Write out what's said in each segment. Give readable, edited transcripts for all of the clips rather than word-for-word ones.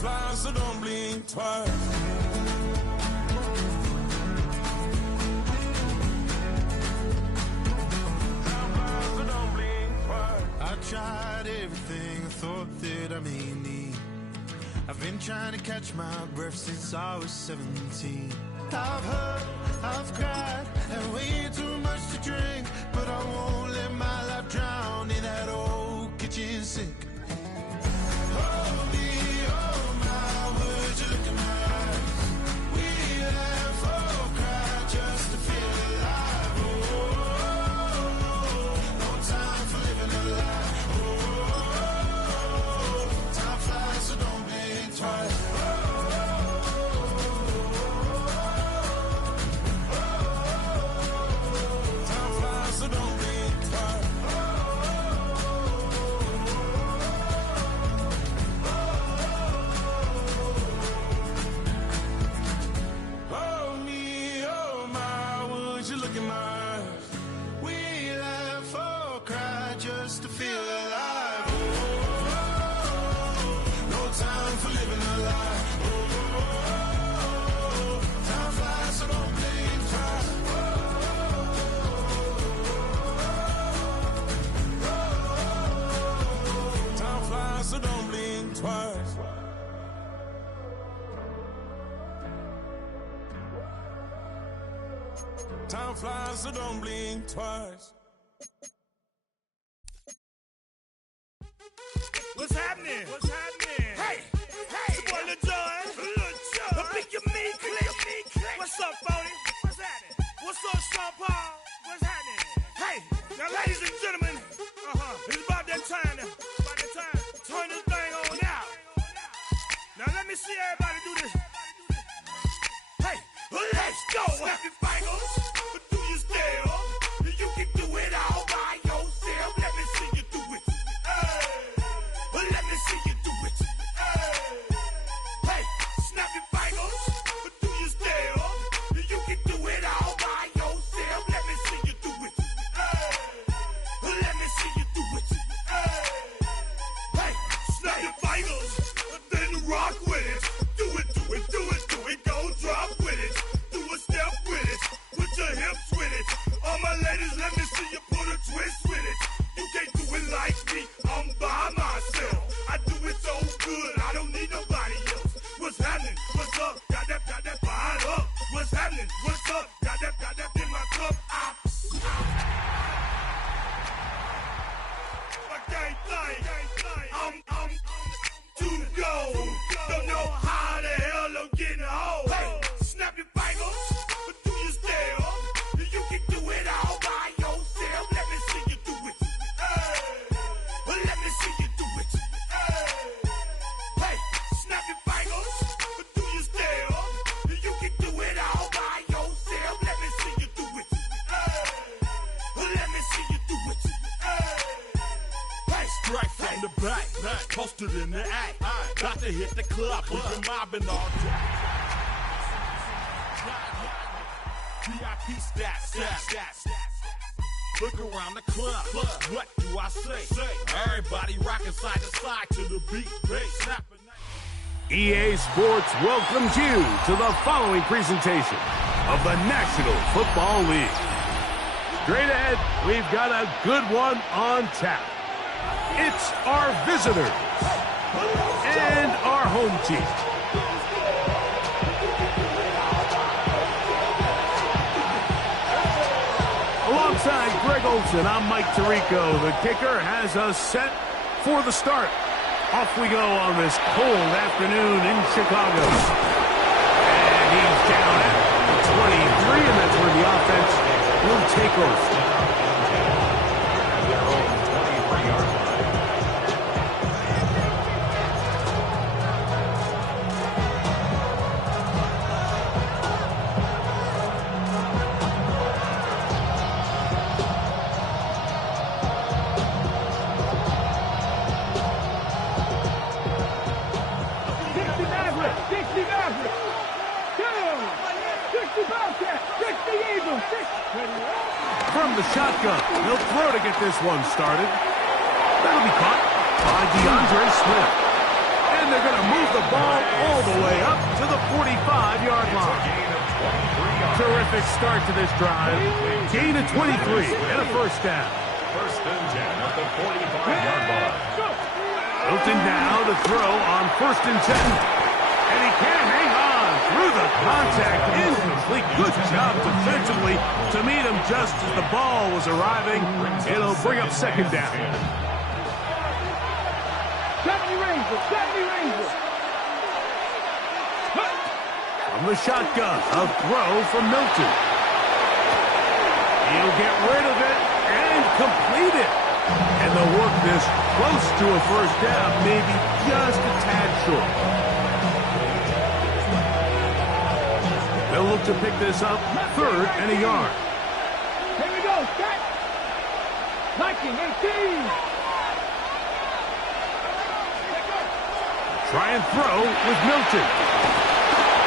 flies, so don't blink twice. I tried everything I thought that I may need. I've been trying to catch my breath since I was 17. I've hurt, I've cried, and way too much to drink, but I won't let my life drown in that old kitchen sink. Hold me, oh my, would you look in my eyes? We laugh or cry just to feel alive. Oh, no time for living a lie. Oh, time flies, so don't blink twice. Time flies, so don't blink twice. Oh me, oh my, would you look in my eyes? We laugh or cry just to feel alive. Oh, no time for living a lie. Oh, time flies, so don't blink twice. Time flies, so don't blink twice. Time flies, so don't blink twice. What's happening? What's happening? Hey, it's your boy Lil Jon. The Big You Me Click. What's up, Phony? What's happening? What's up, Sean Paul? What's happening? Hey, now, ladies and gentlemen, it's about that time. Turn this thing on out. Now, let me see everybody do this. Hey, let's go. Happy fingers. Do you still? You can do it all by yourself. Let me see you do it. Let me see you do it. Hey, snap your fingers. Do you still? You can do it all by yourself. Let me see you do it. Let me see you do it. Hey, snap your fingers. Then rock with it. Do it, do it, do it, do it. Go drop with it. Do a step with it. Put your hips with it. All my ladies, let me see you put a twist with it. You can't do it like me. I'm by myself. I do it so good. I don't need nobody else. What's happening? What's up? Got that fired up. What's happening? What's up? Got that in my cup. I can't think. I'm to go. Don't know how the hell I'm getting home. Hey, snap your fingers. Do you still? You can do it all by yourself. Let me see you do it. Let me see you do it. Hey, snap your fingers. Do you still? You can do it all by yourself. Let me see you do it. Let me see you do it. Hey, Strike from the back, posted in the act. Got to hit the club, we've been mobbing all day. VIP stats. Look around the club. What do I say? Everybody rocking side to side to the beat. Snapping. EA Sports welcomes you to the following presentation of the National Football League. Straight ahead, we've got a good one on tap. It's our visitors and our home team. Alongside Greg Olson, I'm Mike Tirico. The kicker has us set for the start. Off we go on this cold afternoon in Chicago. And he's down at the 23, and that's where the offense will take over. From the shotgun, he'll throw to get this one started. That'll be caught by DeAndre Swift. And they're going to move the ball all the way up to the 45-yard line. Terrific start to this drive. Gain of 23 and a first down. First and 10 at the 45-yard line. Milton now to throw on first and 10. And he can't hang on through the contact. Incomplete. Good job defensively to meet him just as the ball was arriving. It'll bring up second down. 70 Rangers, 70 Rangers. From the shotgun, a throw from Milton. He'll get rid of it and complete it. And they'll work this close to a first down, maybe just a tad short. They'll look to pick this up, third and a yard. Here we go, set. 1918. Try and throw with Milton.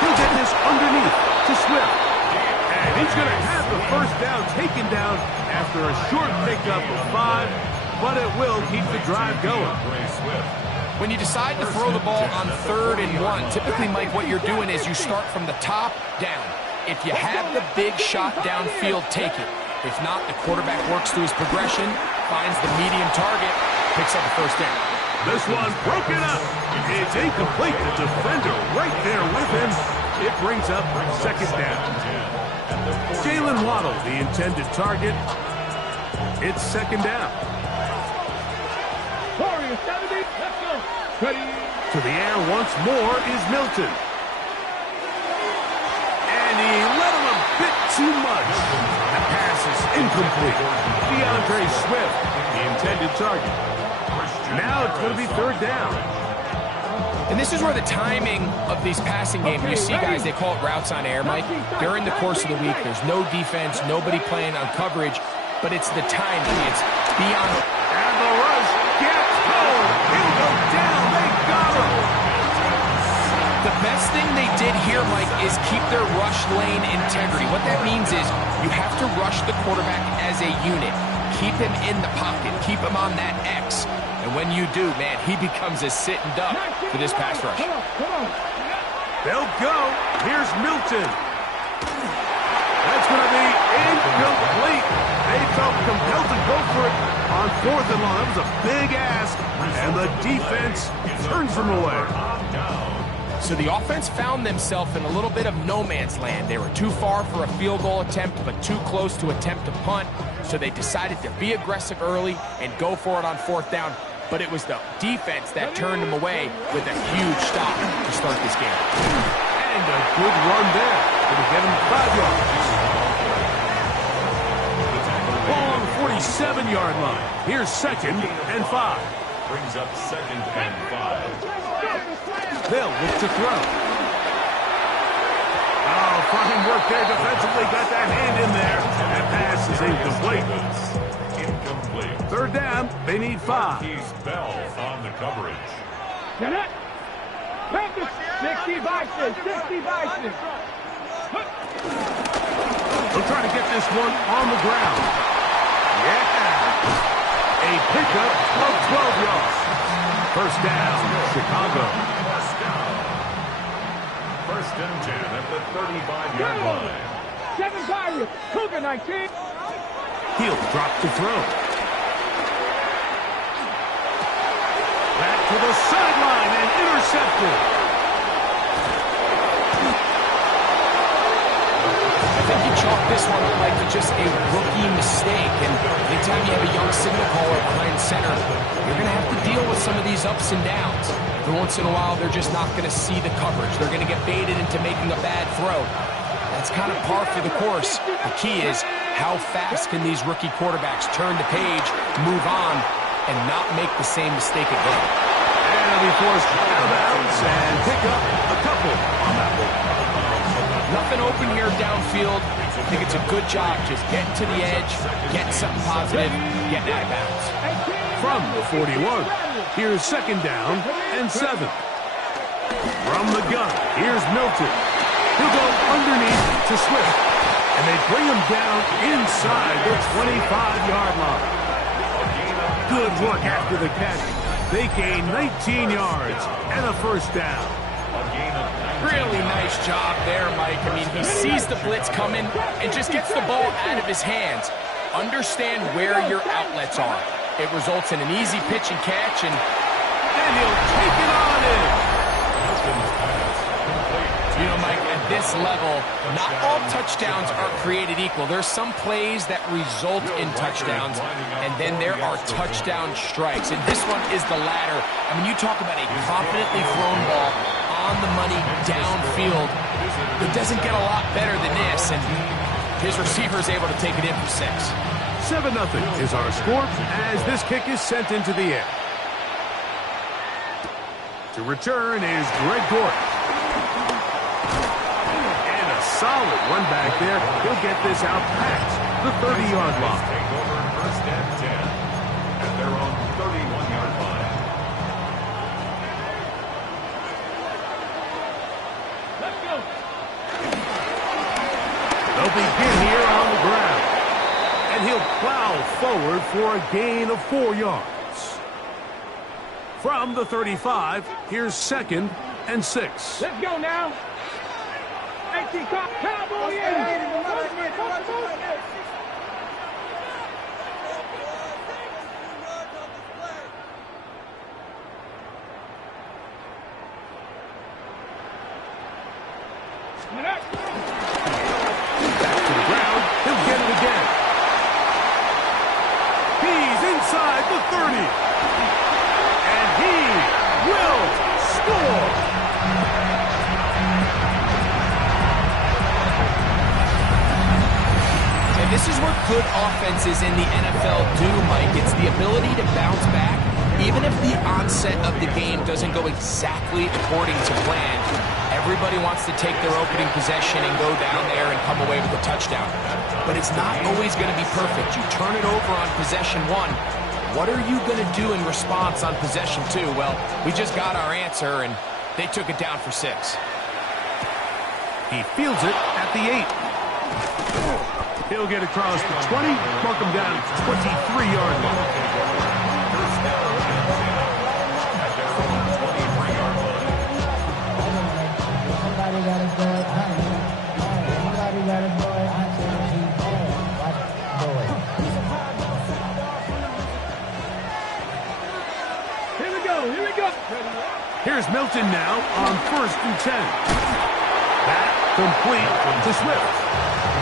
He'll get this underneath to Swift. And he's going to have the first down taken down after a short pickup of 5, but it will keep the drive going. When you decide to throw the ball on 3rd and 1, typically, Mike, what you're doing is you start from the top down. If you have the big shot downfield, take it. If not, the quarterback works through his progression, finds the medium target, picks up the first down. This one broken up. It's incomplete. The defender right there with him. It brings up second down. Jalen Waddle, the intended target. It's second down. Warriors, 70. Let's go. Ready. To the air once more is Milton. And he let him a bit too much. The pass is incomplete. DeAndre Swift, the intended target. Now it's going to be third down. And this is where the timing of these passing games, you see guys, they call it routes on air, Mike. During the course of the week, there's no defense, nobody playing on coverage, but it's the timing. It's beyond. And the rush gets home. He'll go down. They got him. The best thing they did here, Mike, is keep their rush lane integrity. What that means is you have to rush the quarterback as a unit. Keep him in the pocket. Keep him on that X. And when you do, man, he becomes a sitting duck for this pass rush. Come on. They'll go. Here's Milton. That's going to be incomplete. They felt compelled to go for it on 4th and long. That was a big ask, and the defense turns them away. So the offense found themselves in a little bit of no man's land. They were too far for a field goal attempt, but too close to attempt a punt. So they decided to be aggressive early and go for it on 4th down. But it was the defense that turned them away with a huge stop to start this game. And a good run there. Going to get him 5 yards. Ball on the 47-yard line. Here's second and 5. Brings up second and 5. They'll look to throw. Oh, fine work there defensively. Got that hand in there. That pass is incomplete. Incomplete. Third down. They need 5. He's Bell on the coverage. Get it. 60 Vikings, 60 Vikings. They'll try to get this one on the ground. Yeah. A pickup of 12 yards. First down, Chicago. First and 10 at the 35-yard line. 7 Pirates, Cougar 19. He'll drop to throw. Back to the sideline and intercepted. I think you chalk this one up like just a rookie mistake. And anytime you have a young signal caller behind center, you're going to have to deal with some of these ups and downs. Every once in a while, they're just not going to see the coverage. They're going to get baited into making a bad throw. That's kind of par for the course. The key is how fast can these rookie quarterbacks turn the page, move on, and not make the same mistake again. And he'll be forced out of bounds and pick up a couple on that one. Nothing open here downfield. I think it's a good job just getting to the edge, getting something positive, getting out of bounds. From the 41, here's second down and 7. From the gun, here's Milton. He'll go underneath to Swift, and they bring him down inside the 25-yard line. Good work after the catch. They gain 19 yards and a first down. Really nice job there, Mike. I mean, he sees the blitz coming and just gets the ball out of his hands. Understand where your outlets are. It results in an easy pitch and catch, and he'll take it on in. You know, Mike, at this level, not all touchdowns are created equal. There's some plays that result in touchdowns, and then there are touchdown strikes. And this one is the latter. I mean, you talk about a confidently thrown ball on the money downfield. It doesn't get a lot better than this, and his receiver is able to take it in for 6. 7-0 is our score as this kick is sent into the air. To return is Greg Gort. And a solid run back there. He'll get this out past the 30-yard line. Take over first and 10 at their own 31-yard line. Let's go. They'll begin here on the ground. And he'll plow forward for a gain of 4 yards. From the 35, here's 2nd and 6. Let's go now. Cowboy in. Back to the ground. He'll get it again. He's inside the 30. And he will score. And this is what good offenses in the NFL do, Mike. It's the ability to bounce back, even if the onset of the game doesn't go exactly according to plan. Everybody wants to take their opening possession and go down there and come away with a touchdown. But it's not always going to be perfect. You turn it over on possession 1. What are you going to do in response on possession 2? Well, we just got our answer, and they took it down for 6. He fields it at the 8. He'll get across the 20, mark him down at the 23-yard line. First down and 10 at their own 23-yard line. Somebody got a boy, somebody got a boy, I said he's what boy? Here we go. Here's Milton now on 1st and 10. That complete to Swift.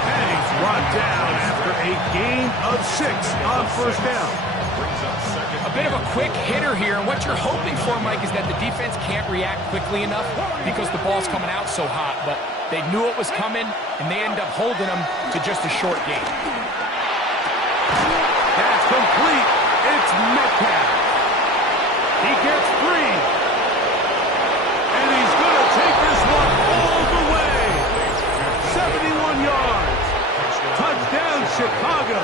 And he's brought down after a gain of 6 on 1st down. Brings up second. A bit of a quick hitter here, and what you're hoping for, Mike, is that the defense can't react quickly enough because the ball's coming out so hot. But they knew it was coming, and they end up holding them to just a short gain. That's complete. It's Metcalf. He gets 3. And he's going to take this one all the way. 71 yards. Touchdown, Chicago.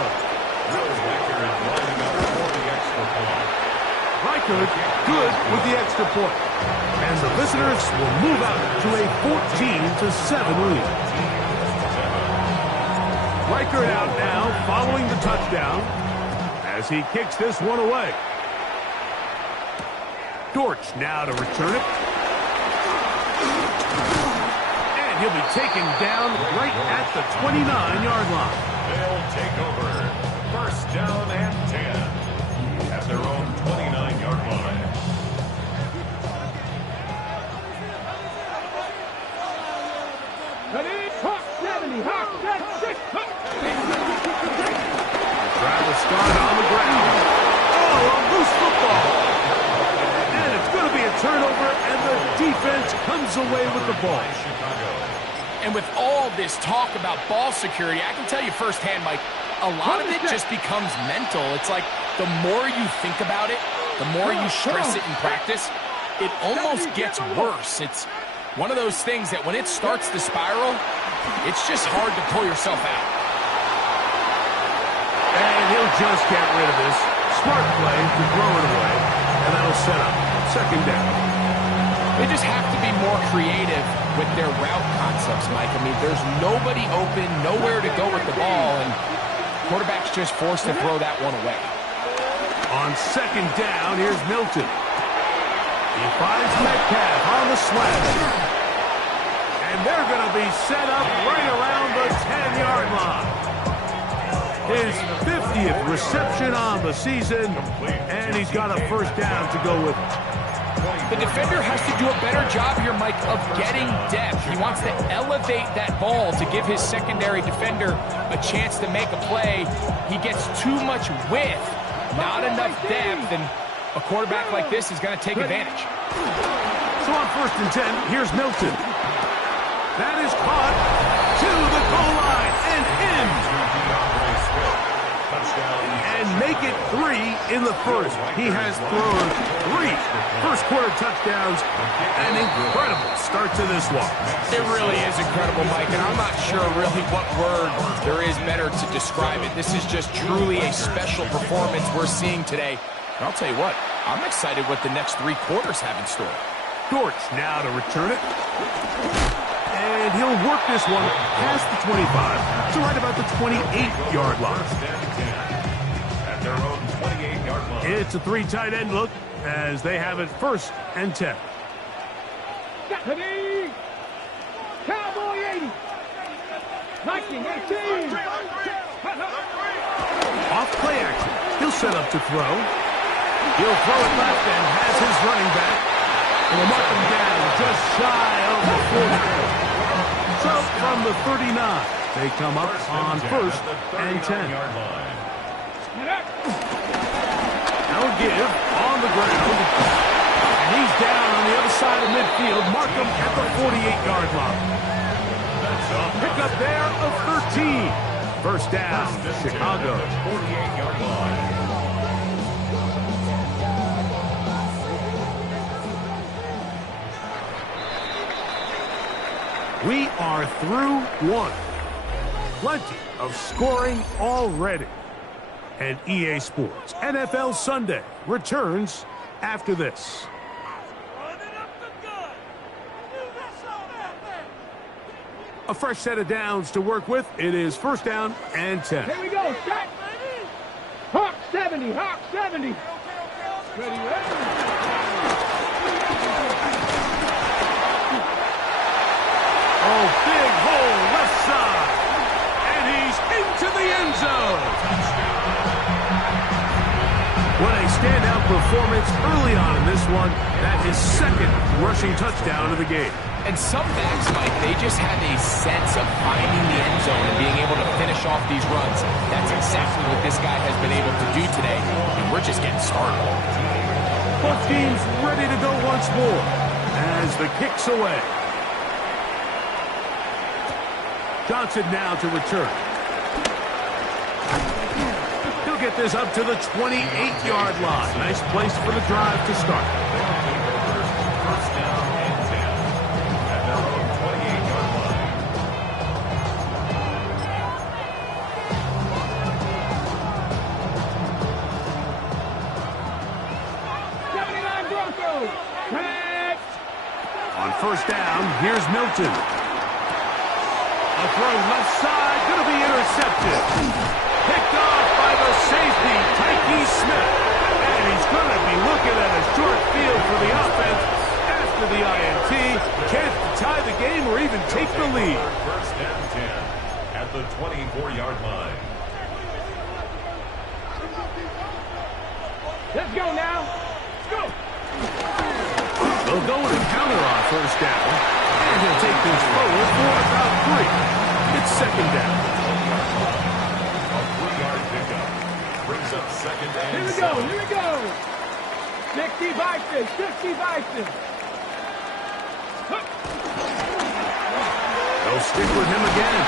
Reichard good with the extra point. And the visitors will move out to a 14-7 lead. Reichard out now following the touchdown as he kicks this one away. Dortch now to return it. And he'll be taken down right at the 29-yard line. They'll take over. First down and 10 at their own 29-yard line. Travis Scott on the ground. Oh, a loose football. And it's going to be a turnover, and the defense comes away with the ball. And with all this talk about ball security, I can tell you firsthand, Mike, a lot of it just becomes mental. It's like the more you think about it, the more you stress it in practice, it almost gets worse. It's one of those things that when it starts to spiral, it's just hard to pull yourself out. And he'll just get rid of this. Smart play to throw it away, and that'll set up 2nd down. They just have to be more creative with their route concepts, Mike. I mean, there's nobody open, nowhere to go with the ball, and quarterback's just forced to throw that one away. On 2nd down, here's Milton. He finds Metcalf on the slash. And they're going to be set up right around the 10-yard line. His 50th reception on the season, and he's got a first down to go with it. The defender has to do a better job here, Mike, of getting depth. He wants to elevate that ball to give his secondary defender a chance to make a play. He gets too much width, not enough depth, and a quarterback like this is going to take advantage. So on 1st and 10, here's Milton. That is caught to the goal line and in. And make it 3 in the first. He has thrown 3 first-quarter touchdowns. An incredible start to this one. It really is incredible, Mike, and I'm not sure really what word there is better to describe it. This is just truly a special performance we're seeing today. And I'll tell you what, I'm excited what the next 3 quarters have in store. Dortch now to return it. And he'll work this one past the 25 to right about the 28-yard line. At their own 28-yard line. It's a 3 tight end look as they have it 1st and 10. Cowboy 80. 1918. Off play action. He'll set up to throw. He'll throw it left and has his running back. And will mark him down just shy of the 40. So from the 39, they come up on 1st and 10. Now give on the ground. And he's down on the other side of midfield. Mark him at the 48-yard line. Pick up there of 13. First down, Chicago. 48-yard line. We are through 1. Plenty of scoring already. And EA Sports NFL Sunday returns after this. A fresh set of downs to work with. It is 1st down and 10. Here we go. Set. Hawk 70. Hawk 70. Ready, ready. Oh, big hole left side. And he's into the end zone. What a standout performance early on in this one. That is 2nd rushing touchdown of the game. And some backs, Mike, they just have a sense of finding the end zone and being able to finish off these runs. That's exactly what this guy has been able to do today. And we're just getting started. Both teams ready to go once more as the kick's away. Johnson now to return. He'll get this up to the 28-yard line. Nice place for the drive to start. First down and 10 at their own 28-yard line. 79 Broncos. Catch. On 1st down, here's Milton. A throw left side, going to be intercepted. Picked off by the safety, Tyke Smith. And he's going to be looking at a short field for the offense after the INT. Chance to tie the game or even take the lead. First down 10 at the 24-yard line. Let's go now. Let's go. They'll go with a counter on 1st down. And he'll take this forward for about 3. It's 2nd down. A 3-yard pickup brings up 2nd and Here we 7. go. Here we go. 60 Bison. 60 Bison. They'll stick with him again.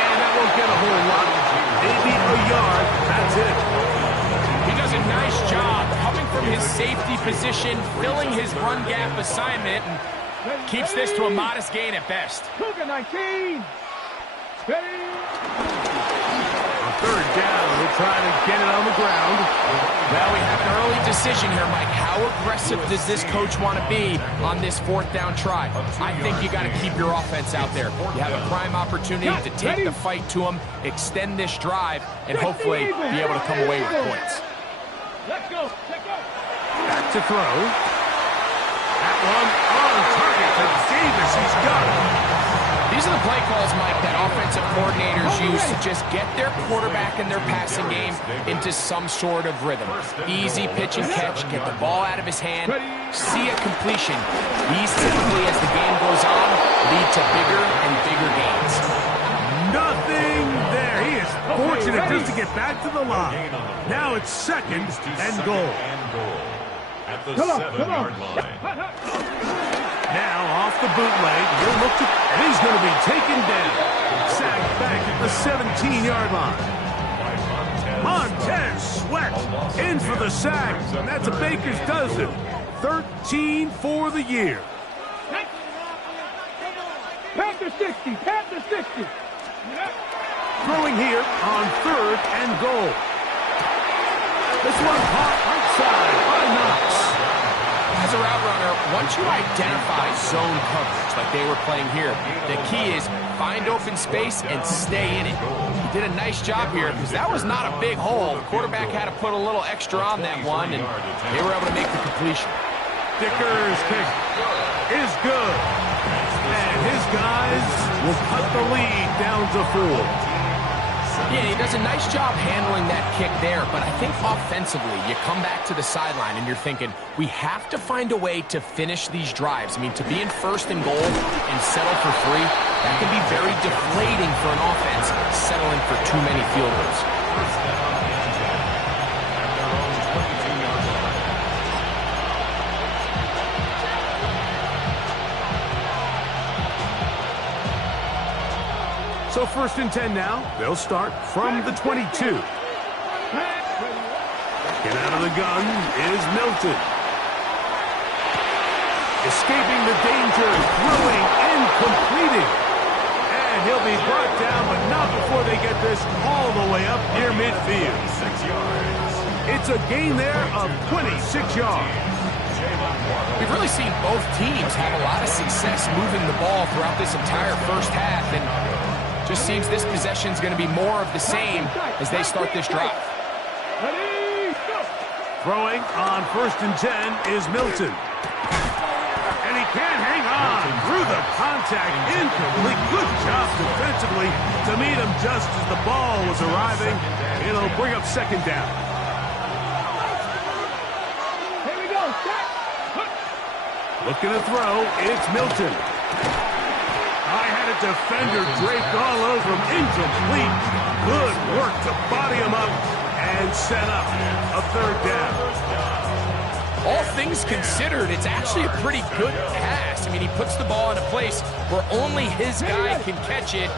And that won't get a whole lot. Maybe a yard. That's it. He does a nice job coming from his safety position, filling his run gap assignment, and keeps this to a modest gain at best. Cougar 19. Ready. On 3rd down, we'll try to get it on the ground. Well, we have an early decision here, Mike. How aggressive does this coach want to be on this 4th down try? I think you got to keep your offense out there. You have a prime opportunity to take the fight to him, extend this drive, and hopefully be able to come away with points. Let's go. Let's go. Back to throw. That one on target to Davis. He's got it. These are the play calls, Mike, that offensive coordinators use to just get their quarterback and their passing game into some sort of rhythm. Easy pitch and catch, get the ball out of his hand, see a completion. These typically, as the game goes on, lead to bigger and bigger gains. Nothing there. He is fortunate just to get back to the line. Now it's second and goal. At the 7-yard line. Now off the bootleg, he'll look to, and he's going to be taken down. Sacked back at the 17-yard line. Montez Sweat in for the sack, and that's a baker's dozen. 13 for the year. Panther 60, Panther 60. Throwing here on third and goal. This one caught outside by Knox. As a route runner, once you identify zone coverage like they were playing here, the key is find open space and stay in it. He did a nice job here because that was not a big hole. The quarterback had to put a little extra on that one, and they were able to make the completion. Dicker's kick is good. And his guys will cut the lead down to 4. Yeah, he does a nice job handling that kick there, but I think offensively, you come back to the sideline and you're thinking, we have to find a way to finish these drives. I mean, to be in first and goal and settle for 3, that can be very deflating for an offense, settling for too many field goals. So first and 10 now. They'll start from the 22. Get out of the gun is Milton. Escaping the danger, throwing and completing. And he'll be brought down, but not before they get this all the way up near midfield. 6 yards. It's a gain there of 26 yards. We've really seen both teams have a lot of success moving the ball throughout this entire first half, and just seems this possession is going to be more of the same as they start this drive. Throwing on first and 10 is Milton. And he can't hang on through the contact. Incomplete. Good job defensively to meet him just as the ball was arriving. It'll bring up second down. Here we go. Looking to throw, it's Milton. I had a defender draped all over him. Incomplete. Good work to body him up and set up a third down. All things considered, it's actually a pretty good pass. I mean, he puts the ball in a place where only his guy can catch it.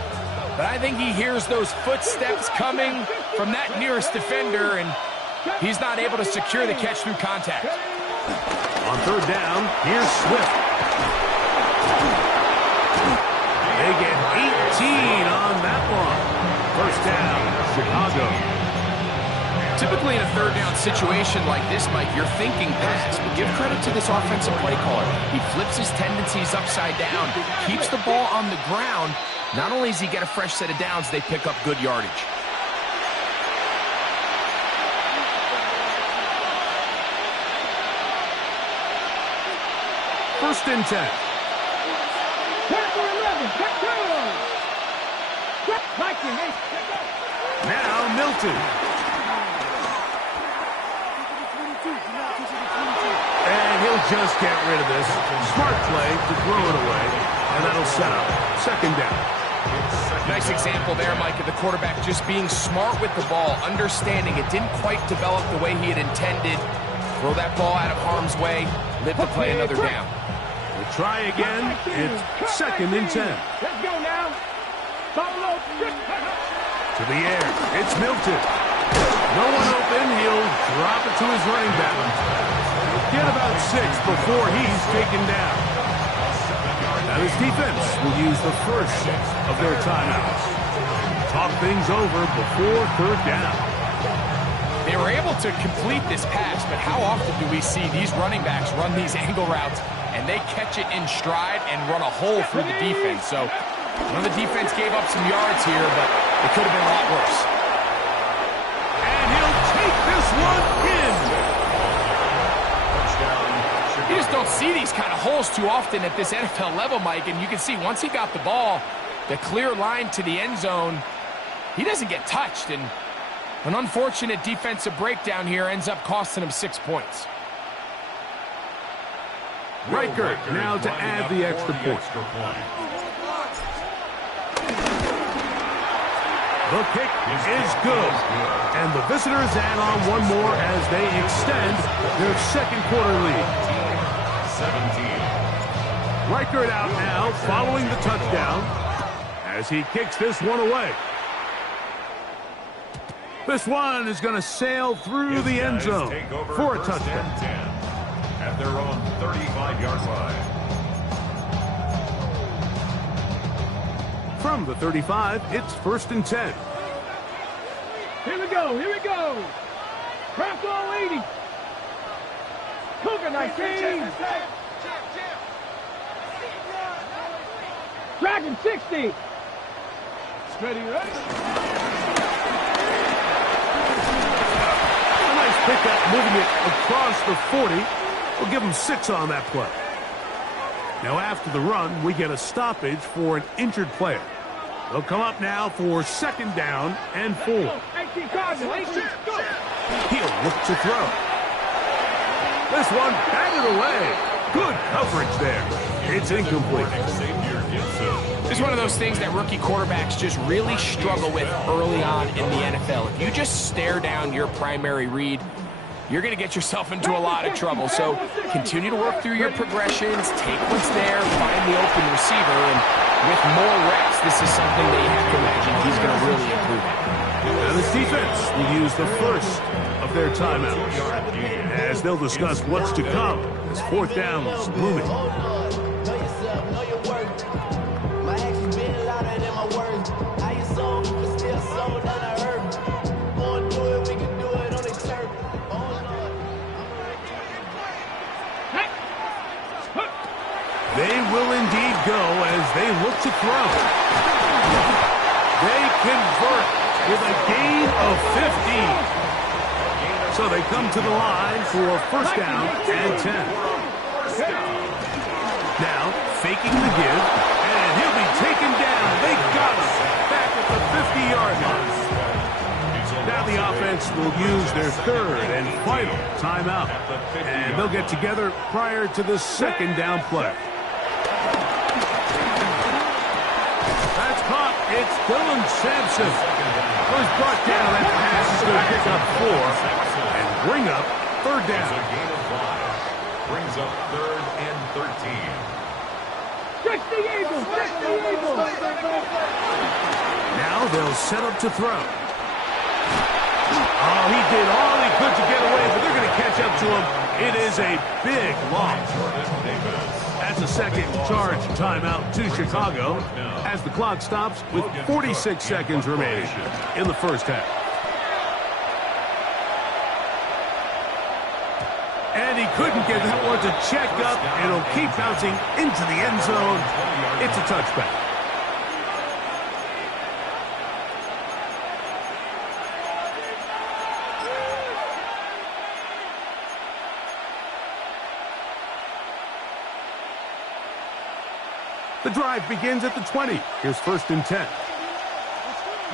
But I think he hears those footsteps coming from that nearest defender, and he's not able to secure the catch through contact. On third down, here's Swift. They get 18 on that one. First down, Chicago. Typically in a third down situation like this, Mike, you're thinking pass, but give credit to this offensive play caller. He flips his tendencies upside down, keeps the ball on the ground. Not only does he get a fresh set of downs, they pick up good yardage. First and 10. Now Milton. And he'll just get rid of this. Smart play to throw it away, and that'll set up second down. Nice example there, Mike, of the quarterback just being smart with the ball, understanding it didn't quite develop the way he had intended. Throw that ball out of harm's way, live to play another down. We'll try again. It's second and 10. Let's go now. To the air, it's Milton. No one open, he'll drop it to his running back. He'll get about 6 before he's taken down. Now his defense will use the first of their timeouts. Talk things over before third down. They were able to complete this pass, but how often do we see these running backs run these angle routes and they catch it in stride and run a hole through the defense? So the defense gave up some yards here, but it could have been a lot worse. And he'll take this one in. You just don't see these kind of holes too often at this NFL level, Mike, and you can see once he got the ball, the clear line to the end zone, he doesn't get touched, and an unfortunate defensive breakdown here ends up costing him 6 points. Riker now to add the extra point. The kick is good. And the visitors add on one more as they extend their second quarter lead. 17. Riker out now following the touchdown as he kicks this one away. This one is going to sail through the end zone for a touchdown. At their own 35-yard line. From the 35, it's 1st and 10. Here we go, here we go. Craft all 80. Cougar 19. Dragon 60. Steady, ready? A nice pickup moving it across the 40. We'll give them 6 on that play. Now after the run, we get a stoppage for an injured player. They'll come up now for 2nd down and 4. 18 Cardinal, 18, go. He'll look to throw. This one batted away. Good coverage there. It's incomplete. It's one of those things that rookie quarterbacks just really struggle with early on in the NFL. If you just stare down your primary read, you're going to get yourself into a lot of trouble. So continue to work through your progressions, take what's there, find the open receiver, and with more reps, this is something that you have to imagine he's going to really improve at. And this defense will use the first of their timeouts as they'll discuss what's to come as 4th down is looming. They will indeed go as they look to throw. They convert with a gain of 15. So they come to the line for 1st down and 10. Now, faking the give, and he'll be taken down. They got him back at the 50-yard line. Now the offense will use their 3rd and final timeout. And they'll get together prior to the 2nd down play. That's caught. It's Dylan Sampson. Was brought down. That pass is going to pick up 4 and bring up 3rd down. Gain of 5. Brings up 3rd and 13. 60 Eagles, 60 Eagles. Now they'll set up to throw. Oh, he did all he could to get away, but they're going to catch up to him. It is a big loss. That's a 2nd charge timeout to Chicago as the clock stops with 46 seconds remaining in the 1st half. And he couldn't get that one to check up. It'll keep bouncing into the end zone. It's a touchback. The drive begins at the 20. Here's 1st and 10.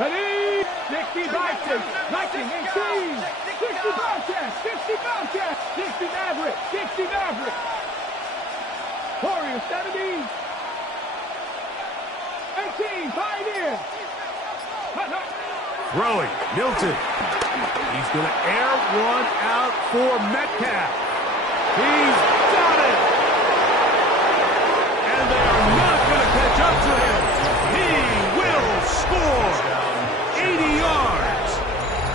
Ready? 60 Vikings, 18. 60 Bobcats, 60 Bobcats, 60 Maverick, 60 Maverick. Warriors 70. 18, Pioneer. Throwing, Milton. He's going to air one out for Metcalf. He's got it. And they are not going to catch up to him. He will score. 80 yards.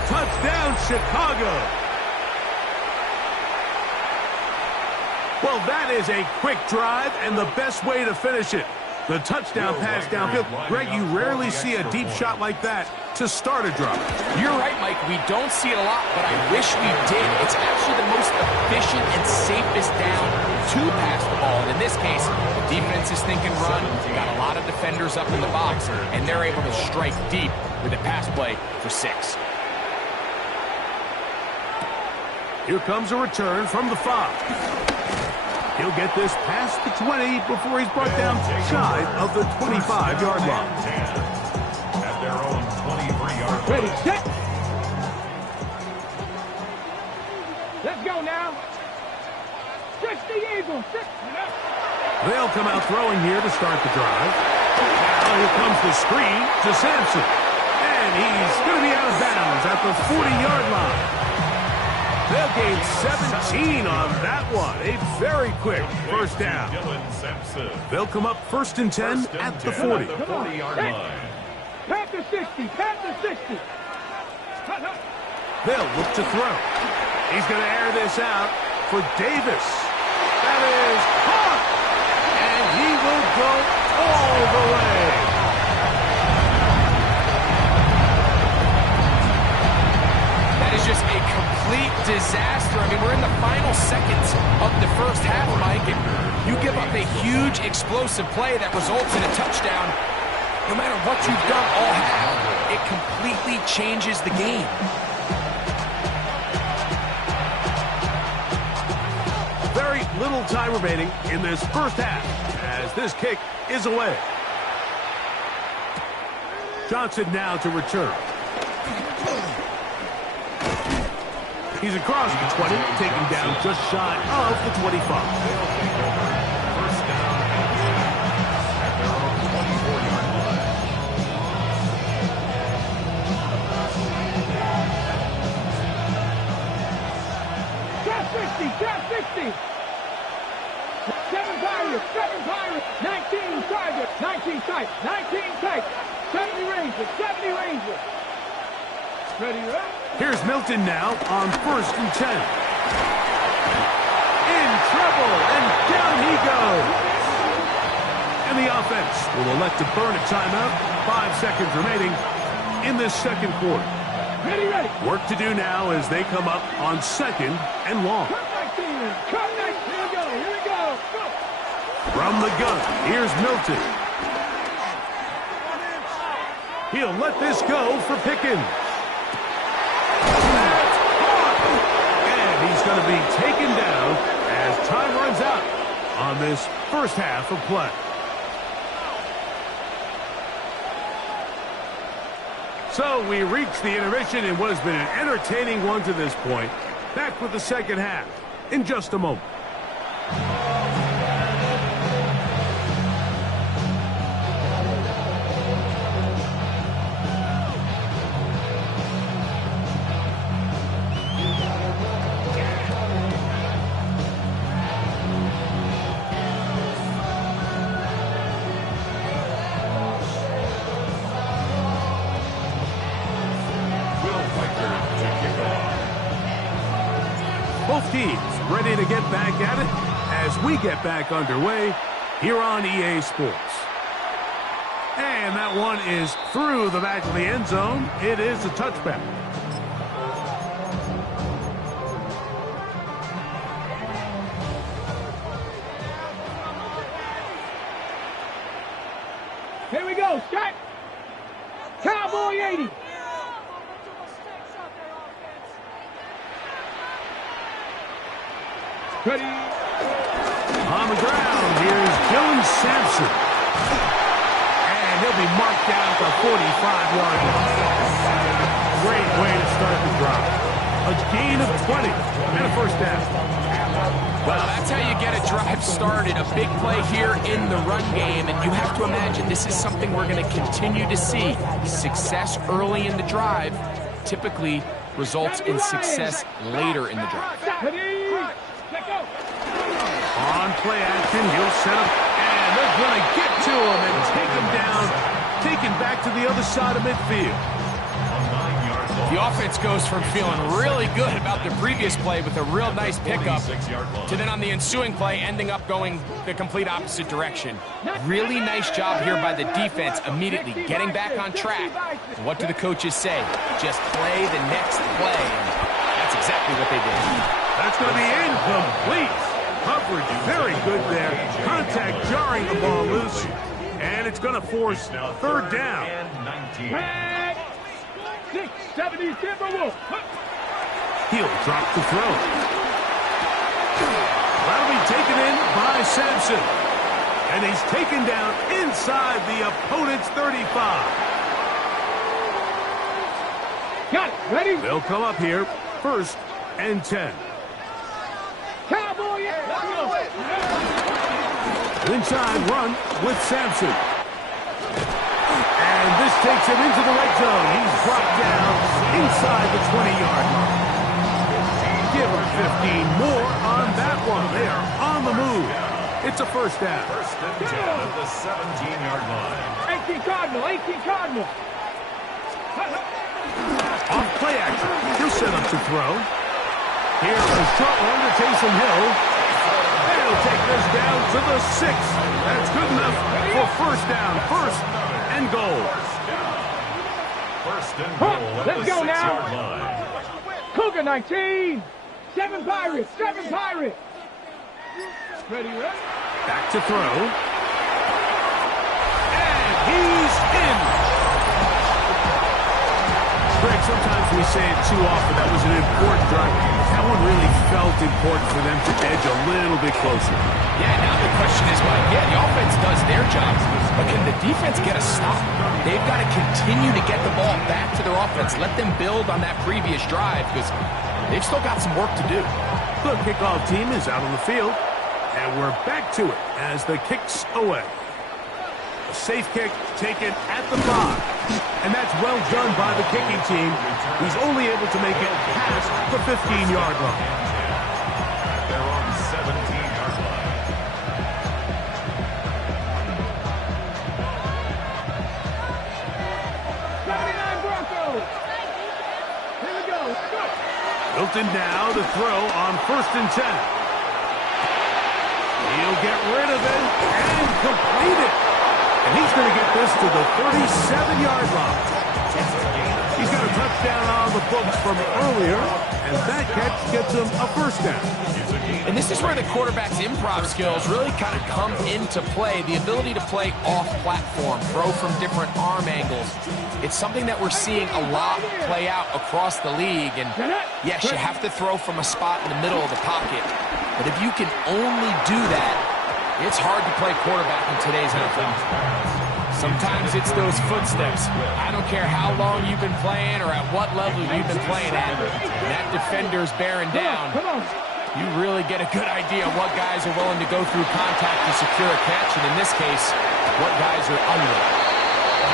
Touchdown, Chicago. Well, that is a quick drive and the best way to finish it. The touchdown pass downfield. Greg, you rarely see a deep shot like that to start a drive. You're right, Mike. We don't see it a lot, but I wish we did. It's actually the most efficient and safest down to pass the ball. And in this case, the defense is thinking run. You got a lot of defenders up in the box, and they're able to strike deep with a pass play for 6. Here comes a return from the 5. He'll get this past the 20 before he's brought down shy of the 25-yard line. At their own 23-yard line. Ready, set. Let's go now. 60 Eagles. They'll come out throwing here to start the drive. Now here comes the screen to Sampson. And he's going to be out of bounds at the 40-yard line. They'll gain 17 on that one. A very quick first down. They'll come up 1st and 10 at the 40. Pat the 60. Pat the 60. They'll look to throw. He's going to air this out for Davis. That is caught. And he will go all the way. Just a complete disaster. I mean, we're in the final seconds of the first half, Mike, and you give up a huge explosive play that results in a touchdown. No matter what you've done all half, it completely changes the game. Very little time remaining in this first half as this kick is away. Johnson now to return. He's across the 20, taken down just shy of the 25. First down at their own 24-yard line. Got 60, got 60. 7 Pirates, 19 Tigers, 19 tight, 19 tight, 70 Rangers, 70 Rangers. Ready, right? Here's Milton now on 1st and 10. In trouble, and down he goes. And the offense will elect to burn a timeout. 5 seconds remaining in this second quarter. Ready, ready. Work to do now as they come up on 2nd and long. Cut 19, cut 19. Here we go, here we go. Go. From the gun, here's Milton. He'll let this go for Pickens. And he's going to be taken down as time runs out on this first half of play. So we reach the intermission in what has been an entertaining one to this point. Back with the second half in just a moment. Both teams ready to get back at it as we get back underway here on EA Sports. And that one is through the back of the end zone. It is a touchback. Here we go, Scott. Cowboy 80. Ready. On the ground, here's Dylan Sampson. And he'll be marked down at the 45-yard line. Great way to start the drive. A gain of 20 and a first down. Well, that's how you get a drive started. A big play here in the run game, and you have to imagine this is something we're going to continue to see. Success early in the drive typically results in success later in the drive. On play action, he'll set up, and they're going to get to him and take him down, taken back to the other side of midfield. The offense goes from feeling really good about the previous play with a real nice pickup to then on the ensuing play ending up going the complete opposite direction. Really nice job here by the defense immediately getting back on track. And what do the coaches say? Just play the next play. And that's exactly what they did. That's going to be incomplete. Coverage very good there. Contact jarring the ball loose. And it's going to force third down. 70 Timberwolves. He'll drop the throw. That'll be taken in by Sampson. And he's taken down inside the opponent's 35. Got it. Ready? They'll come up here, 1st and 10. Cowboy, Inside run with Sampson. And this takes him into the red zone. He's dropped down inside the 20-yard line. Give him 15 more on that one. They are on the move. It's a 1st down. 1st and 10 at the 17-yard line. 18 Cardinal, 18 Cardinal. Off play action. He'll set up to throw. Here's a short one to Taysom Hill. And he'll take this down to the 6. That's good enough for 1st down. 1st and goal. 1st and goal at Let's the go 6-yard now. line. Cougar 19. 7 Pirates, 7 Pirates. Ready, ready? Back to throw. And he's in. Greg, sometimes we say it too often. That was an important drive. That one really felt important for them to edge a little bit closer. Yeah, now the question is, Mike, the offense does their job, but can the defense get a stop? They've got to continue to get the ball back to their offense. Let them build on that previous drive because they've still got some work to do. The kickoff team is out on the field, and we're back to it as the kick's away. A safe kick taken at the 5, and that's well done by the kicking team. He's only able to make it past the 15-yard line. They're on the 17-yard line. Here we go. Milton now to throw on 1st and 10. He'll get rid of it and complete it. And he's going to get this to the 37-yard line. He's got a touchdown on the books from earlier, and that catch gets him a 1st down. And this is where the quarterback's improv skills really kind of come into play. The ability to play off-platform, throw from different arm angles. It's something that we're seeing a lot play out across the league. And yes, you have to throw from a spot in the middle of the pocket. But if you can only do that, it's hard to play quarterback in today's NFL. Sometimes it's those footsteps. I don't care how long you've been playing or at what level you've been playing at. When that defender's bearing down, you really get a good idea of what guys are willing to go through contact to secure a catch, and in this case, what guys are unwilling.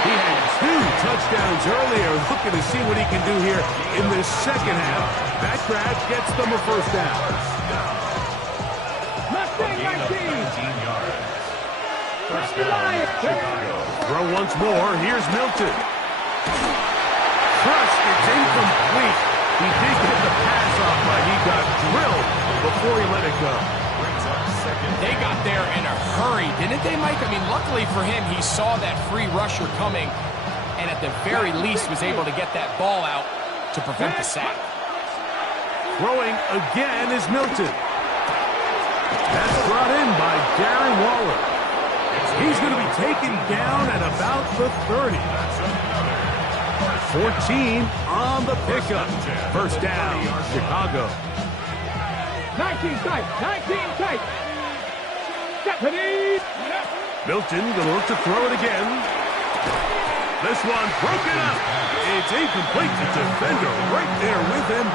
He had 2 touchdowns earlier, looking to see what he can do here in this second half. That grab gets them a 1st down. Mustang 19 yards. 1st down, Chicago. Throw once more. Here's Milton. Crushed. It's incomplete. He did get the pass off, but he got drilled before he let it go. They got there in a hurry, didn't they, Mike? I mean, luckily for him, he saw that free rusher coming, and at the very least was able to get that ball out to prevent the sack. Throwing again is Milton. That's brought in by Darren Waller. He's going to be taken down at about the 30. 14 on the pickup. 1st down, Chicago. 19 tight, 19 tight. Stephanie. Milton going to look to throw it again. This one broken up. It's incomplete. The defender right there with him.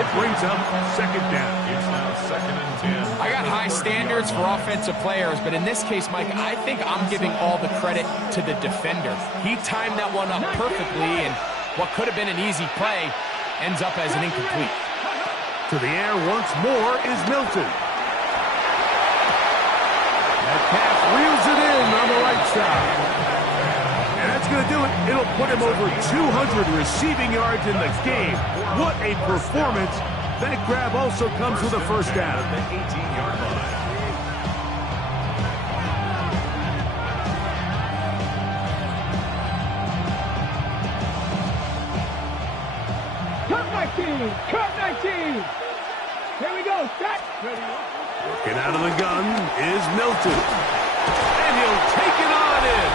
It brings up 2nd down. It's now 2nd and 10. I got high standards for offensive players, but in this case, Mike, I think I'm giving all the credit to the defender. He timed that one up perfectly, and what could have been an easy play ends up as an incomplete. To the air once more is Milton. That pass reels it in on the right side. And that's going to do it. It'll put him over 200 receiving yards in the game. What a performance. That grab also comes with a 1st down. The 18-yard line. Cut 19. Here we go. Set. Ready. Working out of the gun is Milton. And he'll take it on in.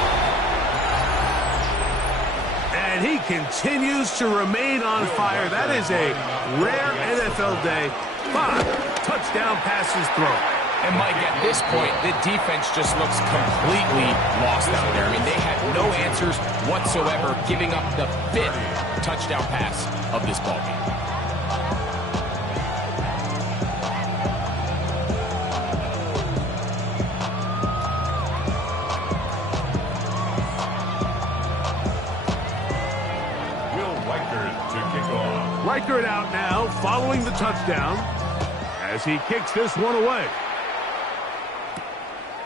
And he continues to remain on fire. That is a rare NFL day. 5 touchdown passes thrown. And Mike, at this point, the defense just looks completely lost out there. I mean, they had no answers whatsoever, giving up the 5th touchdown pass of this ballgame. Reichert out now, following the touchdown, as he kicks this one away.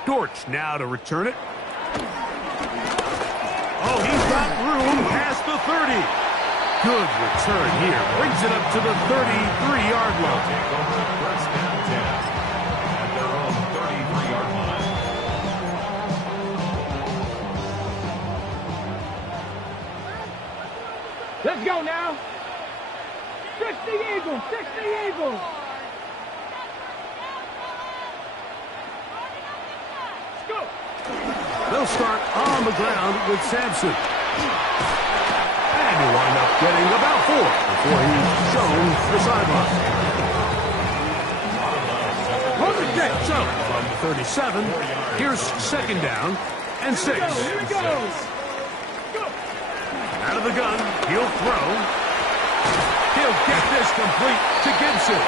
Dortch now to return it. Oh, he's got room past the 30. Good return here. Brings it up to the 33-yard line. First down 10 at their own 33-yard line. Let's go now. 60 Eagles, 60 Eagles. Let's go. They'll start on the ground with Sampson. And he'll wind up getting about 4 before he's shown the sideline. So, from 37, here's second down and 6. Here it goes. Out of the gun, he'll throw. He'll get this complete to Gibson.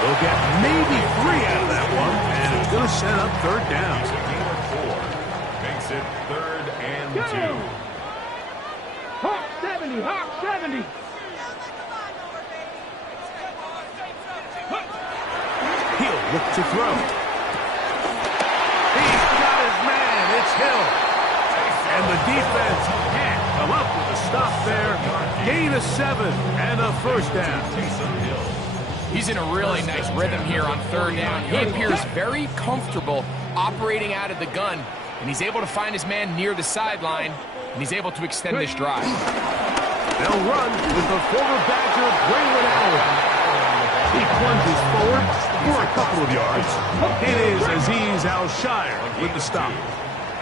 They'll get maybe 3 out of that one, and it's going to set up third down. 4 makes it 3rd and 2. Hawk 70, Hawk 70. He'll look to throw. He's got his man. It's Hill. And the defense can't come up with a stop there. Gain of 7 and a first down. He's in a really nice rhythm here on third down. He appears very comfortable operating out of the gun, and he's able to find his man near the sideline, and he's able to extend this drive. They'll run with the former Badger, Braylon Allen. He plunges forward for a couple of yards. It is Aziz Al-Shire with the stop.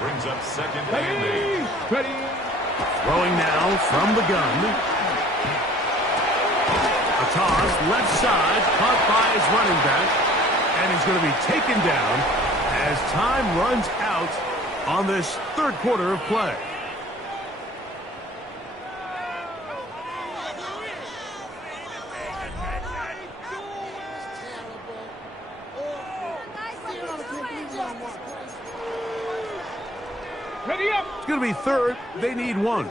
Brings up 2nd and 8. Ready. Throwing now from the gun. A toss, left side, caught by his running back. And he's going to be taken down as time runs out on this third quarter of play. Ready up. It's going to be third. They need 1.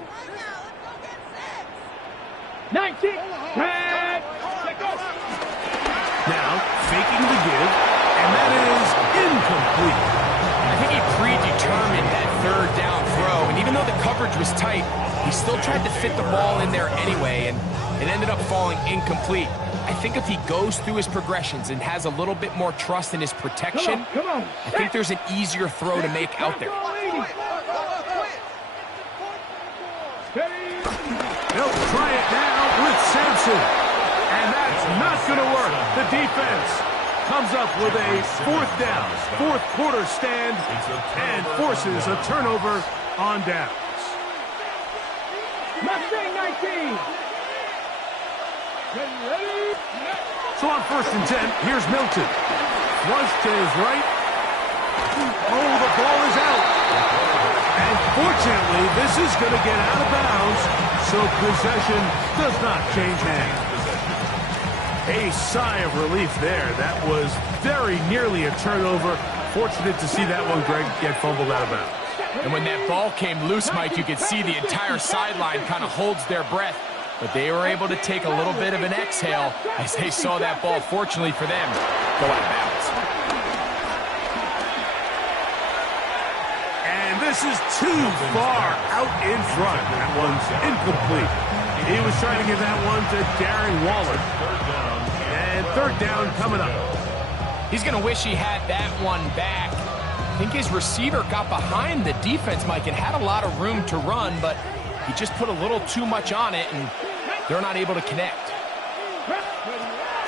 19. Red. Let go. Now, faking the give, and that is incomplete. I think he predetermined that third down throw, and even though the coverage was tight, he still tried to fit the ball in there anyway, and it ended up falling incomplete. I think if he goes through his progressions and has a little bit more trust in his protection, Come on. I think there's an easier throw to make out there. They'll try it now with Sampson. And that's not going to work. The defense comes up with a 4th down, 4th quarter stand, and forces a turnover on downs. Mustang 19. Ready. So on 1st and 10, here's Milton. Flush to his right. Oh, the ball is out. And fortunately, this is going to get out of bounds, so possession does not change hands. A sigh of relief there. That was very nearly a turnover. Fortunate to see that one, Greg, get fumbled out of bounds. And when that ball came loose, Mike, you could see the entire sideline kind of holds their breath. But they were able to take a little bit of an exhale as they saw that ball, fortunately for them, go out of bounds. And this is too far out in front. That one's incomplete. He was trying to give that one to Darren Waller. And third down coming up. He's going to wish he had that one back. I think his receiver got behind the defense, Mike, and had a lot of room to run, but he just put a little too much on it, and they're not able to connect.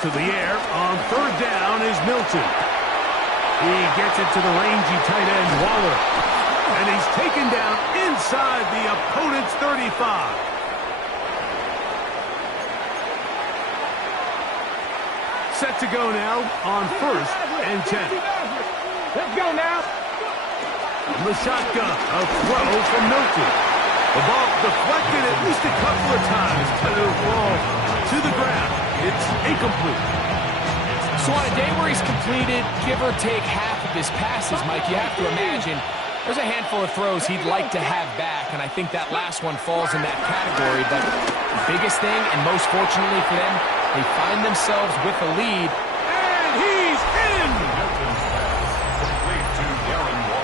To the air on third down is Milton. He gets it to the rangy tight end, Waller. And he's taken down inside the opponent's 35. set to go now on 1st and 10. Let's go now. From the shotgun, a throw from Milton. The ball deflected at least a couple of times, but it'll fall to the ground. It's incomplete. So on a day where he's completed, give or take half of his passes, Mike, you have to imagine there's a handful of throws he'd like to have back, and I think that last one falls in that category. But the biggest thing, and most fortunately for them, they find themselves with a lead. And he's in!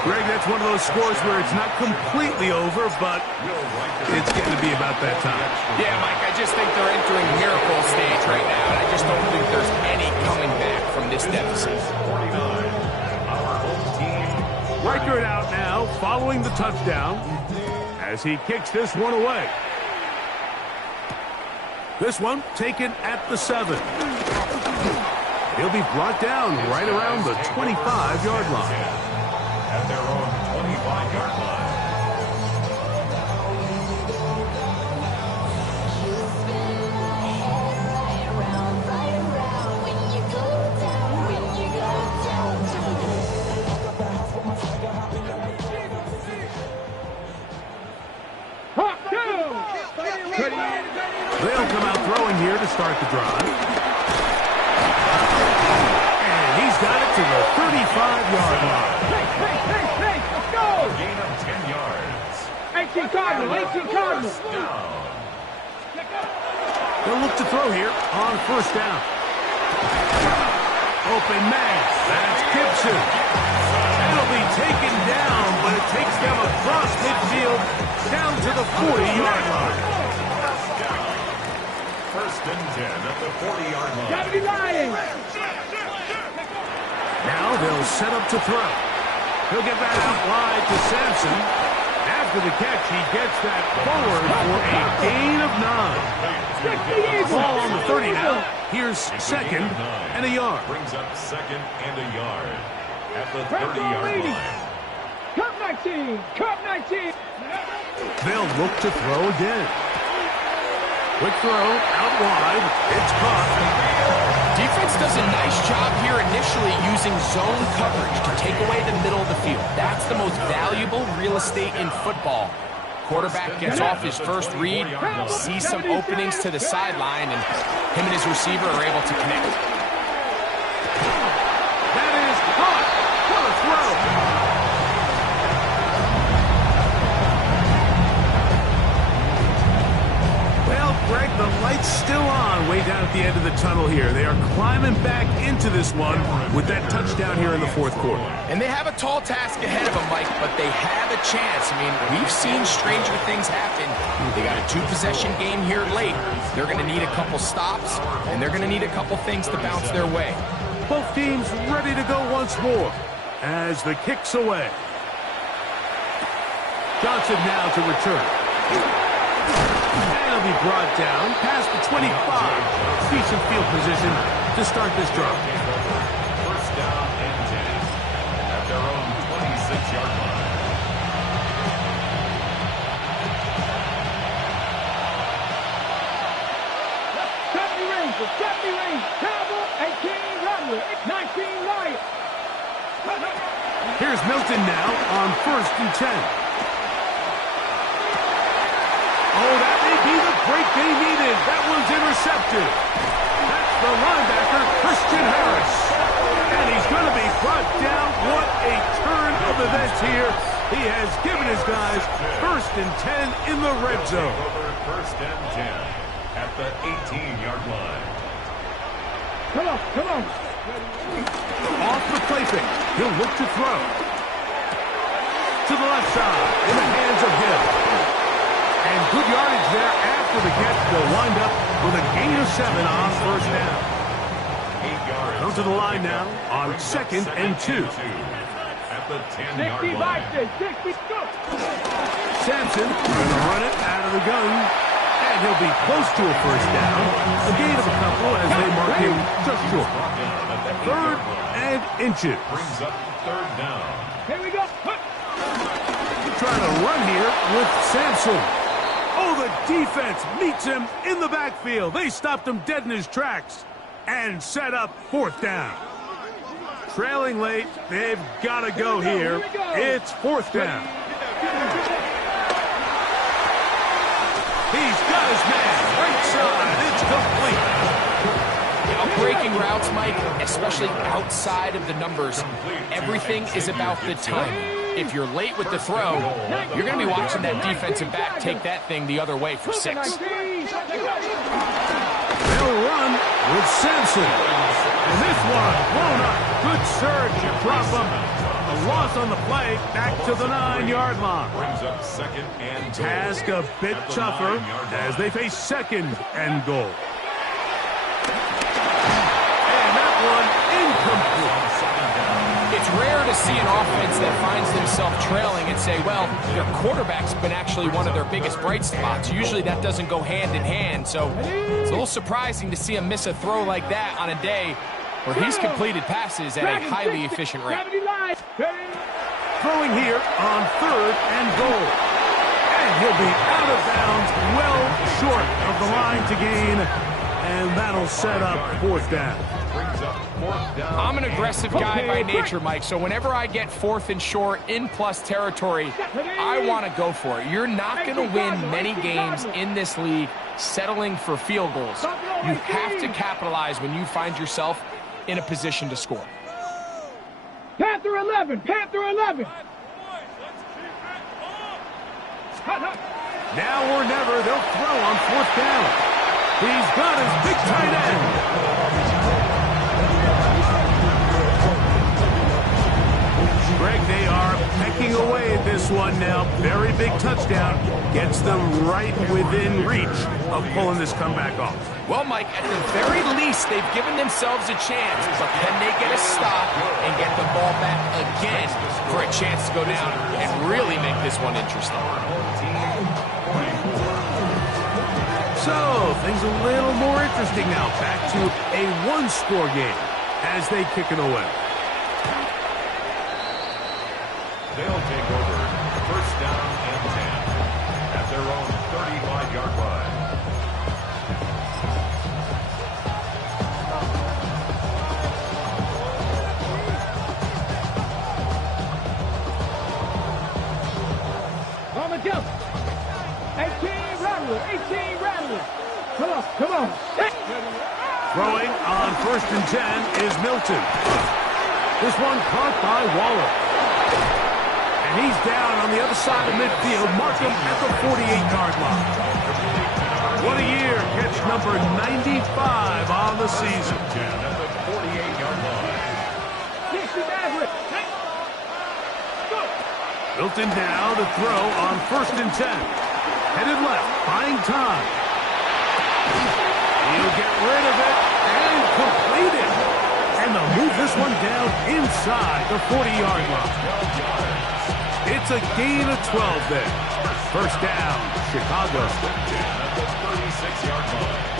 Greg, that's one of those scores where it's not completely over, but it's getting to be about that time. Yeah, Mike, I just think they're entering miracle stage right now, and I just don't think there's any coming back from this deficit. Reichert out now, following the touchdown, as he kicks this one away. This one taken at the 7. He'll be brought down right around the 25-yard line. At their own 25-yard line. They'll come out throwing here to start the drive. And he's got it to the 35-yard line. Hey, let's go! Gain of 10 yards. 18 Cardinals. They'll look to throw here on 1st down. Open man. That's Gibson. That'll be taken down, but it takes them across midfield down to the 40-yard line. 1st and 10 at the 40-yard line. Gotta be lying. Now they'll set up to throw. He'll get that out wide to Sampson. After the catch, he gets that forward for a gain of 9. Ball on the 30 now. Here's 2nd and a yard. Brings up 2nd and a yard at the 30-yard line. Cup 19. They'll look to throw again. Quick throw out wide. It's caught. Defense does a nice job here initially using zone coverage to take away the middle of the field. That's the most valuable real estate in football. Quarterback gets off his first read, sees some openings to the sideline, and him and his receiver are able to connect. That is caught. What a throw. Greg, the light's still on way down at the end of the tunnel here. They are climbing back into this one with that touchdown here in the 4th quarter. And they have a tall task ahead of them, Mike, but they have a chance. I mean, we've seen stranger things happen. They got a 2-possession game here late. They're going to need a couple stops, and they're going to need a couple things to bounce their way. Both teams ready to go once more as the kick's away. Johnson now to return. And he'll be brought down past the 25. Decent field position to start this drive. 1st down and 10 at their own 26-yard line. Cowboy, 18 Rattler, 19 Lion. Here's Milton now on 1st and 10. Oh, that may be the break they needed. That one's intercepted. That's the linebacker, Christian Harris. And he's going to be brought down. What a turn of events here. He has given his guys 1st and 10 in the red zone. 1st and 10 at the 18-yard line. Come on. Off the play fake. He'll look to throw. To the left side in the hands of Hill. And good yardage there after the catch. They'll wind up with a gain of 7 on 1st down. 8 yards. Come to the line now on 2nd and 2. At the 10-yard 60 line. 60, go. Sampson going to run it out of the gun. And he'll be close to a 1st down. A gain of a couple as they mark him just short. 3rd and inches. Brings up 3rd down. Here we go. Trying to run here with Sampson. Oh, the defense meets him in the backfield. They stopped him dead in his tracks. and set up 4th down. Trailing late, they've got to go here. It's 4th down. He's got his man. Right side. It's complete. Breaking routes, Mike, especially outside of the numbers, everything is about the timing. If you're late with the throw, you're going to be watching that defensive back take that thing the other way for 6. They'll run with Simpson. And this one blown up. Good surge. You drop him. A loss on the play. Back to the 9-yard line. Brings up 2nd and goal. Task a bit tougher as they face 2nd and goal. And that one incomplete. It's rare to see an offense that finds themselves trailing and say, well, their quarterback's been actually one of their biggest bright spots. Usually that doesn't go hand in hand, so it's a little surprising to see him miss a throw like that on a day where he's completed passes at a highly efficient rate. Throwing here on 3rd and goal. And he'll be out of bounds, well short of the line to gain, and that'll set up 4th down. I'm an aggressive guy by nature, Mike, so whenever I get 4th and short in plus territory, I want to go for it. You're not going to win many games in this league settling for field goals. You have to capitalize when you find yourself in a position to score. Panther 11, Panther 11. Now or never, they'll throw on 4th down. He's got his big tight end. Greg, they are pecking away at this one now. Very big touchdown. Gets them right within reach of pulling this comeback off. Well, Mike, at the very least, they've given themselves a chance, but can they get a stop and get the ball back again for a chance to go down and really make this one interesting? So, things a little more interesting now. Back to a 1-score game as they kick it away. They'll take over 1st down and 10 at their own 35-yard line. On the jump. 18 Rattler, 18 Rattler. Come on. Throwing on 1st and 10 is Milton. This one caught by Waller. And he's down on the other side of midfield. Mark him at the 48-yard line. What a year. Catch number 95 on the season. At the 48-yard line. Milton now to throw on 1st and 10. Headed left, buying time. He'll get rid of it and complete it. And they'll move this one down inside the 40-yard line. It's a gain of 12 there. 1st down, Chicago. At the 36-yard line.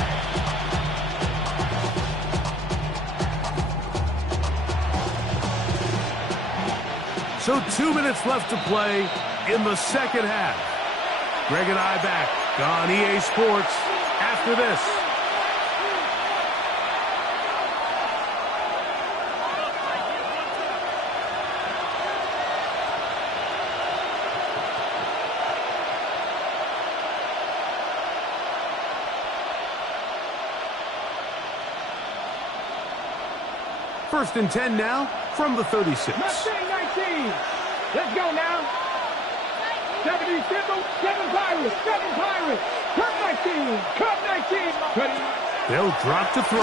So 2 minutes left to play in the 2nd half. Greg and I back on EA Sports after this. First and 10 now from the 36. 19. Let's go now. 7 Pirates. Cut 19. They'll drop to throw.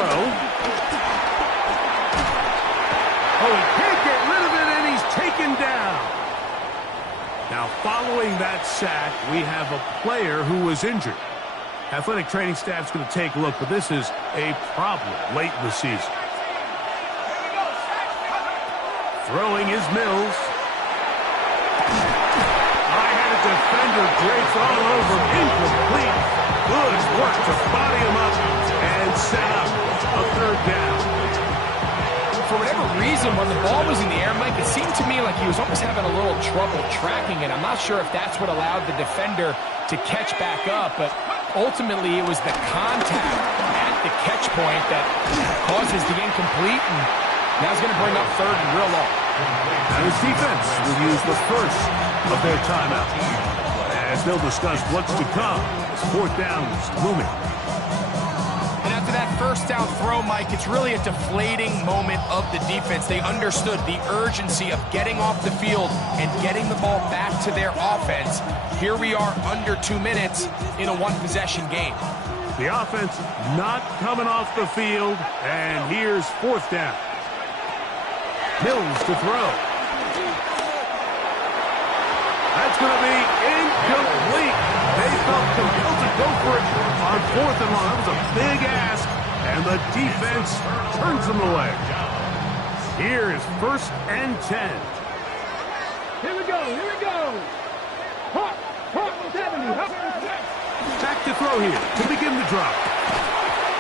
Oh, he can't get rid of it, and he's taken down. Now, following that sack, we have a player who was injured. Athletic training staff's going to take a look, but this is a problem late in the season. Throwing is Mills. I had a defender draped all over. Incomplete. Good work to body him up and set up a 3rd down. For whatever reason, when the ball was in the air, Mike, it seemed to me like he was almost having a little trouble tracking it. I'm not sure if that's what allowed the defender to catch back up, but ultimately it was the contact at the catch point that causes the incomplete, and now he's going to bring up third and real long. And his defense will use the first of their timeouts, as they'll discuss what's to come as fourth down is looming. And after that first down throw, Mike, it's really a deflating moment of the defense. They understood the urgency of getting off the field and getting the ball back to their offense. Here we are under 2 minutes in a one-possession game. The offense not coming off the field, and here's fourth down. Mills to throw. That's going to be incomplete. They felt compelled to go for it on fourth and long. That was a big ask, and the defense turns them away. Here is first and 10. Here we go, here we go. Hawk, 70. Back to throw here to begin the drop.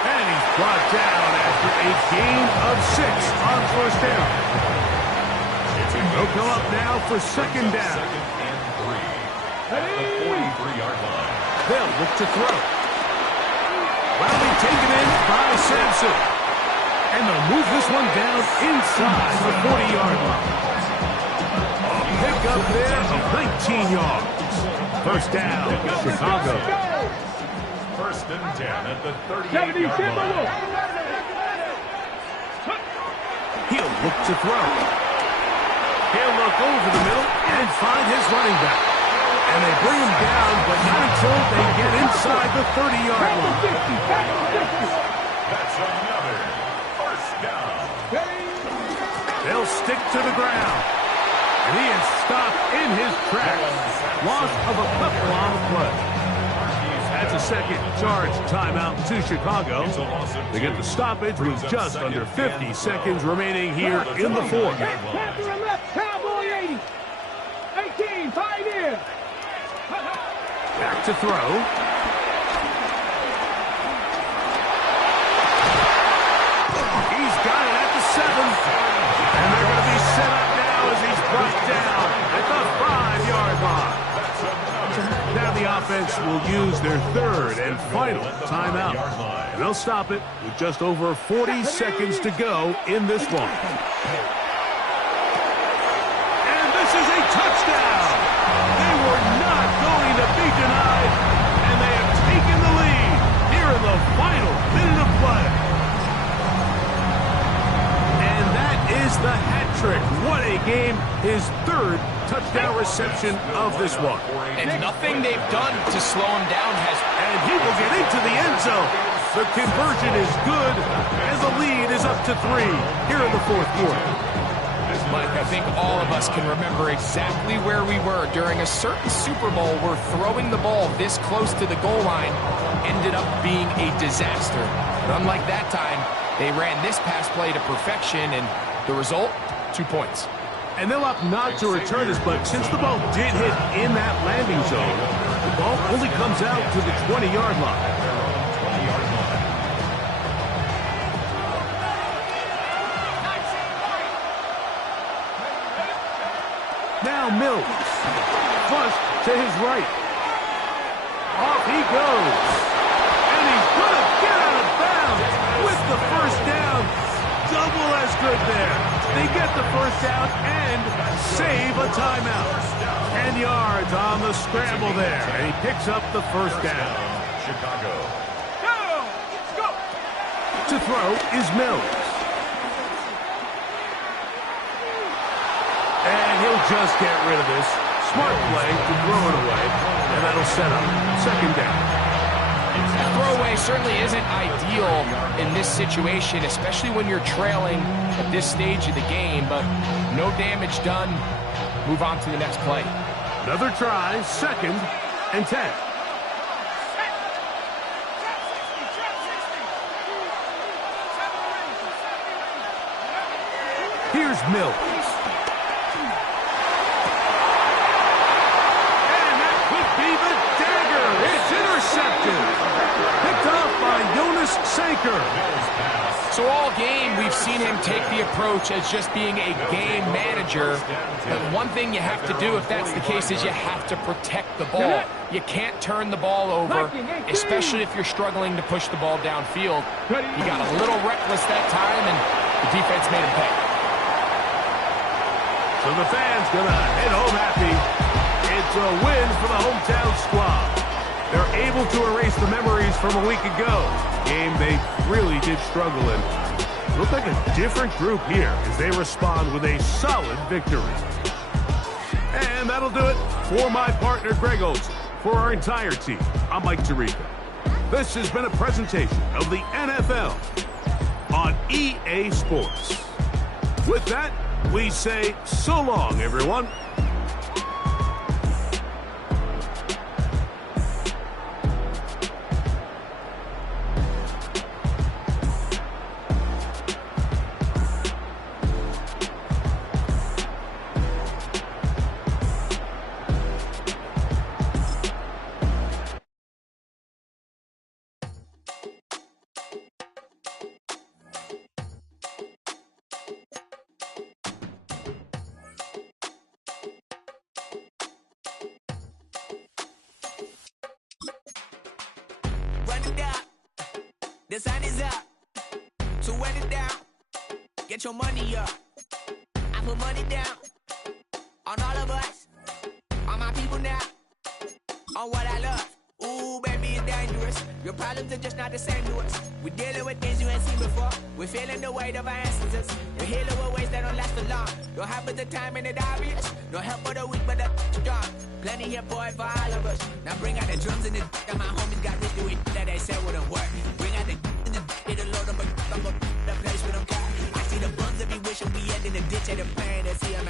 And he's brought down after a gain of 6 on first down. They'll come up now for second down. They'll look to throw. Well, be taken in by Sampson. And they'll move this one down inside the 40-yard line. A pick up there of 19 yards. First down, Chicago. First and 10 at the 38-yard line. He'll look to throw. He'll look over the middle and find his running back. And they bring him down, but not until they get inside the 30-yard line. That's another first down. They'll stick to the ground. And he is stopped in his tracks. Loss of a couple on the play. That's a second charge timeout to Chicago. They get the stoppage with just under 50 seconds remaining here in the fourth. Panther and left, Cowboy 80. 18, Pioneer. Back to throw. He's got it at the 7. And they're going to be set up now as he's brought down at the 5-yard line. Now the offense will use their third and final timeout. And they'll stop it with just over 40 seconds to go in this one. And this is a touchdown! They were not going to be denied, and they have taken the lead here in the final minute of play. And that is the hat trick. What a game. His third touchdown reception of this one. And nothing they've done to slow him down has... And he will get into the end zone. The conversion is good, and the lead is up to 3 here in the fourth quarter. Mike, I think all of us can remember exactly where we were during a certain Super Bowl where throwing the ball this close to the goal line ended up being a disaster. But unlike that time, they ran this pass play to perfection, and the result, 2 points. And they'll opt not to return this, but since the ball did hit in that landing zone, the ball only comes out to the 20-yard line. Now Mills, flush to his right. Off he goes. And he's going to get out of bounds with the first down. Double as good there. They get the first down and save a timeout. 10 yards on the scramble there. And he picks up the first down. Chicago. Go! To throw is Mills. And he'll just get rid of this. Smart play to throw it away. And that'll set up second down. That throwaway certainly isn't ideal in this situation, especially when you're trailing at this stage of the game, but no damage done. Move on to the next play. Another try, second and 10. Here's Mills. And that could be the dagger. It's intercepted. Picked off by Jonas Sanker. So all game, we've seen him take the approach as just being a game manager. But one thing you have to do if that's the case is you have to protect the ball. You can't turn the ball over, especially if you're struggling to push the ball downfield. He got a little reckless that time, and the defense made him pay. So the fans gonna head home happy. It's a win for the hometown squad. They're able to erase the memories from a week ago. Game they really did struggle in. Look like a different group here as they respond with a solid victory. And that'll do it for my partner, Greg Olsen. For our entire team, I'm Mike Tirico. This has been a presentation of the NFL on EA Sports. With that, we say so long, everyone. The sun is up, so run it down, get your money up. I put money down on all of us, on my people now, on what I love. Ooh, baby, it's dangerous. Your problems are just not the same to us. We're dealing with things you ain't seen before. We're feeling the weight of our ancestors. We're healing with ways that don't last for long. Don't have but the time and it obvious. No help for the weak, but the strong. Plenty here for it for all of us. Now bring out the drums and the and my homies got this do it that they said wouldn't work. Bring out the and the load them, but I'm the place with them. I see the bums that be wishing we end in the ditch at the plane to see them.